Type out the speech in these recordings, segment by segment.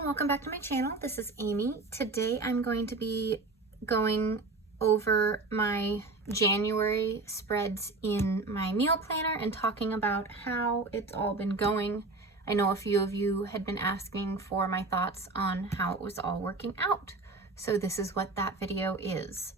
and welcome back to my channel. This is Amy. Today I'm going to be going over my January spreads in my meal planner and talking about how it's all been going. I know a few of you had been asking for my thoughts on how it was all working out. So this is what that video is.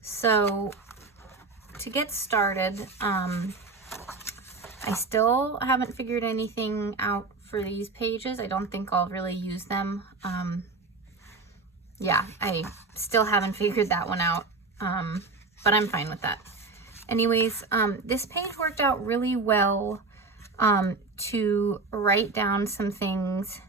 So to get started, I still haven't figured anything out for these pages. I don't think I'll really use them. Yeah, I still haven't figured that one out, but I'm fine with that. Anyways, this page worked out really well to write down some things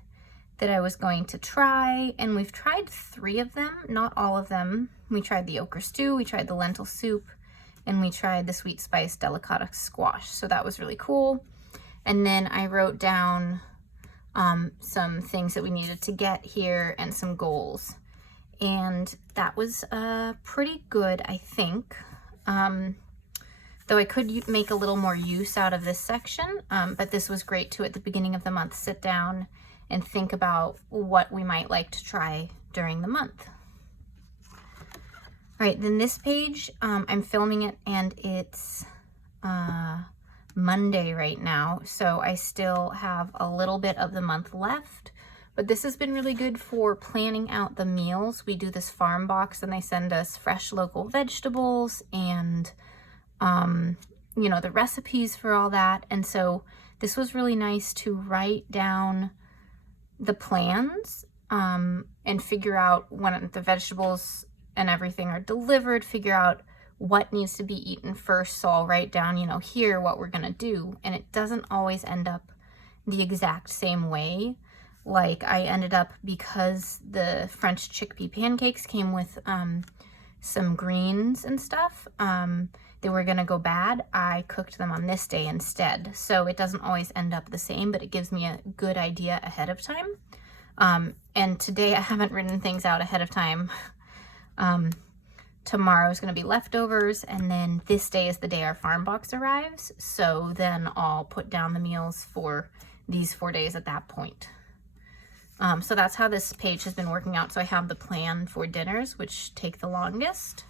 that I was going to try, and we've tried 3 of them, not all of them. We tried the okra stew, we tried the lentil soup, and we tried the sweet spice delicata squash, so that was really cool. And then I wrote down some things that we needed to get here and some goals. And that was pretty good, I think. Though I could make a little more use out of this section, but this was great to, at the beginning of the month, sit down and think about what we might like to try during the month. All right, then this page, I'm filming it and it's Monday right now, so I still have a little bit of the month left, but this has been really good for planning out the meals. We do this farm box and they send us fresh local vegetables and you know, the recipes for all that, and so this was really nice to write down the plans and figure out when the vegetables and everything are delivered, figure out what needs to be eaten first. So I'll write down, you know, here what we're gonna do, and it doesn't always end up the exact same way. Like I ended up, because the French chickpea pancakes came with some greens and stuff, they were gonna go bad. I cooked them on this day instead. So it doesn't always end up the same, but it gives me a good idea ahead of time. And today I haven't written things out ahead of time. Tomorrow is going to be leftovers, and then this day is the day our farm box arrives. So then I'll put down the meals for these 4 days at that point. So that's how this page has been working out. So I have the plan for dinners, which take the longest.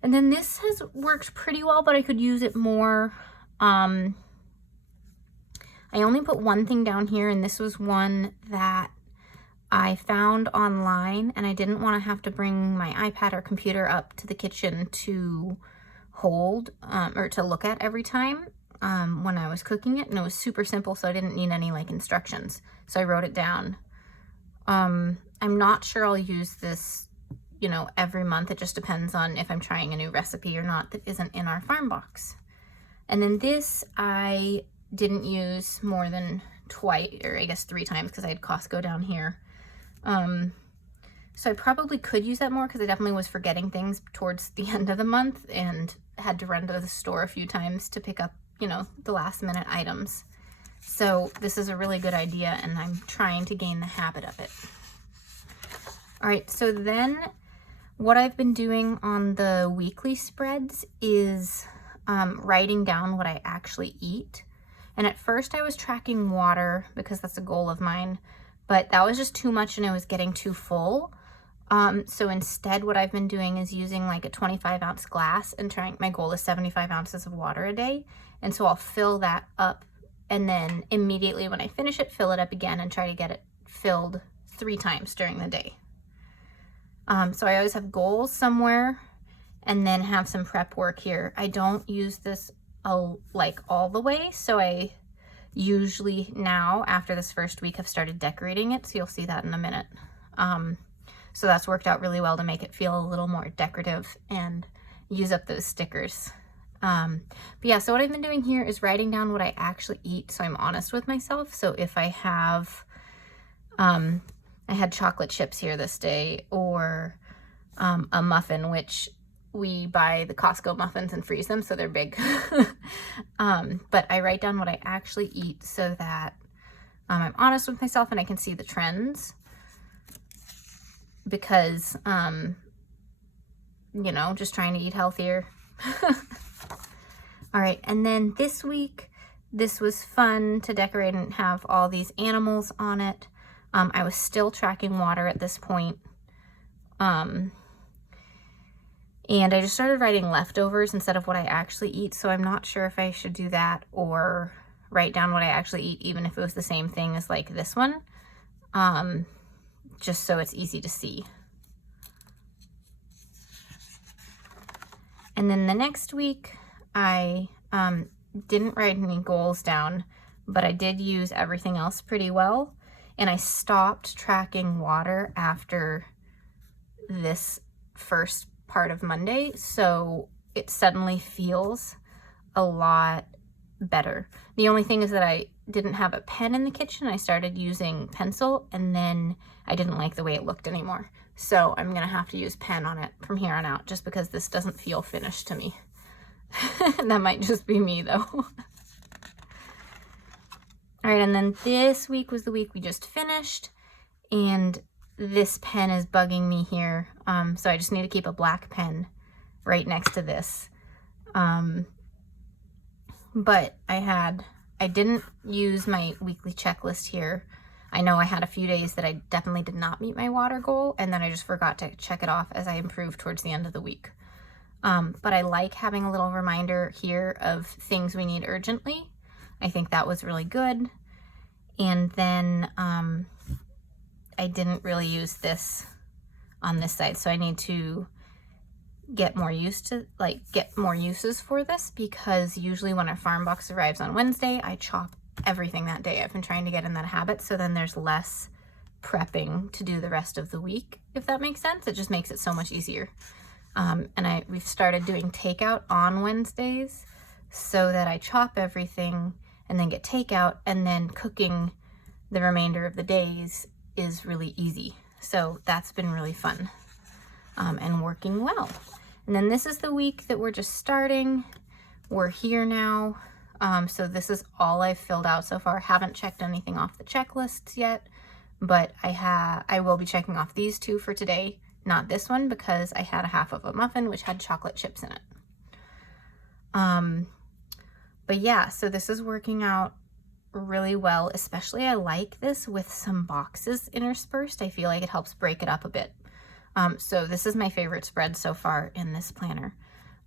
And then this has worked pretty well, but I could use it more. I only put one thing down here, and this was one that I found online, and I didn't want to have to bring my iPad or computer up to the kitchen to hold or to look at every time when I was cooking it, and it was super simple, so I didn't need any like instructions, so I wrote it down. I'm not sure I'll use this, you know, every month. It just depends on if I'm trying a new recipe or not that isn't in our farm box. And then this I didn't use more than twice, or I guess 3 times, because I had Costco down here. So I probably could use that more, because I definitely was forgetting things towards the end of the month and had to run to the store a few times to pick up, you know, the last minute items. So this is a really good idea, and I'm trying to gain the habit of it. All right, so then what I've been doing on the weekly spreads is writing down what I actually eat. And at first I was tracking water because that's a goal of mine, but that was just too much and it was getting too full. So instead what I've been doing is using like a 25-ounce glass and trying, my goal is 75 ounces of water a day. And so I'll fill that up, and then immediately when I finish it, fill it up again and try to get it filled 3 times during the day. So I always have goals somewhere and then have some prep work here. I don't use this like all the way, so I usually now, after this first week, have started decorating it, so you'll see that in a minute. So that's worked out really well to make it feel a little more decorative and use up those stickers. But yeah, so what I've been doing here is writing down what I actually eat, so I'm honest with myself. So if I have, I had chocolate chips here this day, or a muffin, which we buy the Costco muffins and freeze them, so they're big. But I write down what I actually eat so that I'm honest with myself and I can see the trends. Because, you know, just trying to eat healthier. All right, and then this week, this was fun to decorate and have all these animals on it. I was still tracking water at this point. And I just started writing leftovers instead of what I actually eat, so I'm not sure if I should do that or write down what I actually eat, even if it was the same thing as like this one, just so it's easy to see. And then the next week, I didn't write any goals down, but I did use everything else pretty well. And I stopped tracking water after this first part of Monday, so it suddenly feels a lot better. The only thing is that I didn't have a pen in the kitchen. I started using pencil, and then I didn't like the way it looked anymore. So I'm gonna have to use pen on it from here on out, just because this doesn't feel finished to me. That might just be me though. All right, and then this week was the week we just finished, and this pen is bugging me here. So I just need to keep a black pen right next to this. But I didn't use my weekly checklist here. I know I had a few days that I definitely did not meet my water goal, and then I just forgot to check it off as I improved towards the end of the week. But I like having a little reminder here of things we need urgently. I think that was really good. And then I didn't really use this on this side, so I need to get more used to, get more uses for this, because usually when a farm box arrives on Wednesday, I chop everything that day. I've been trying to get in that habit, so then there's less prepping to do the rest of the week, if that makes sense. It just makes it so much easier. And we've started doing takeout on Wednesdays so that I chop everything and then get takeout, and then cooking the remainder of the days is really easy. So that's been really fun and working well. And then this is the week that we're just starting. We're here now. So this is all I've filled out so far. Haven't checked anything off the checklists yet, but I will be checking off these two for today. Not this one, because I had a half of a muffin which had chocolate chips in it. But yeah, so this is working out really well. Especially I like this with some boxes interspersed. I feel like it helps break it up a bit. So this is my favorite spread so far in this planner.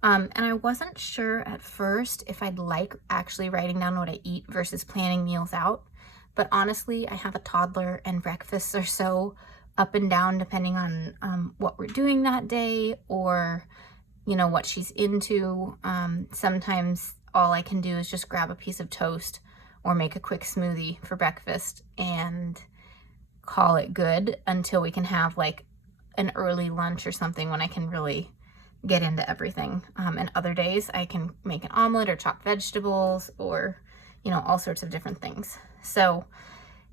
And I wasn't sure at first if I'd like actually writing down what I eat versus planning meals out. But honestly, I have a toddler, and breakfasts are so up and down depending on what we're doing that day, or what she's into. Sometimes all I can do is just grab a piece of toast or make a quick smoothie for breakfast and call it good until we can have like an early lunch or something when I can really get into everything. And other days I can make an omelet or chop vegetables, or all sorts of different things. So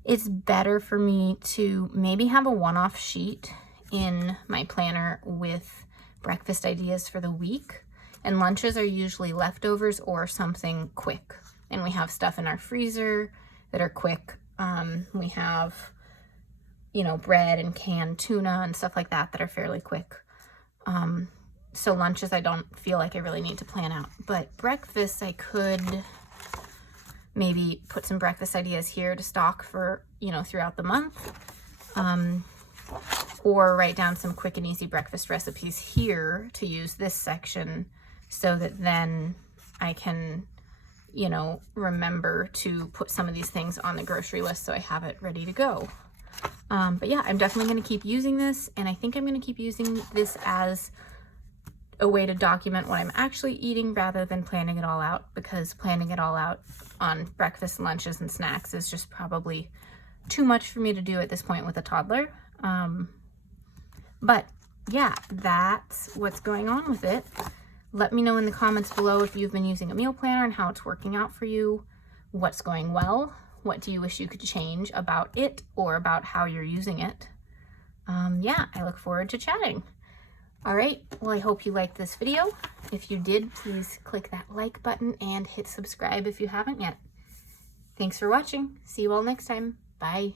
it's better for me to maybe have a one-off sheet in my planner with breakfast ideas for the week, and lunches are usually leftovers or something quick. And we have stuff in our freezer that are quick. We have, bread and canned tuna and stuff like that are fairly quick. So lunches, I don't feel like I really need to plan out. But breakfast, I could maybe put some breakfast ideas here to stock for, throughout the month. Or write down some quick and easy breakfast recipes here to use this section, so that then I can, remember to put some of these things on the grocery list so I have it ready to go. But yeah, I'm definitely going to keep using this, and I think I'm going to keep using this as a way to document what I'm actually eating rather than planning it all out, because planning it all out on breakfast, lunches, and snacks is just probably too much for me to do at this point with a toddler. But yeah, that's what's going on with it. Let me know in the comments below if you've been using a meal planner and how it's working out for you. What's going well? What do you wish you could change about it or about how you're using it? Yeah, I look forward to chatting. All right, well, I hope you liked this video. If you did, please click that like button and hit subscribe if you haven't yet. Thanks for watching. See you all next time. Bye.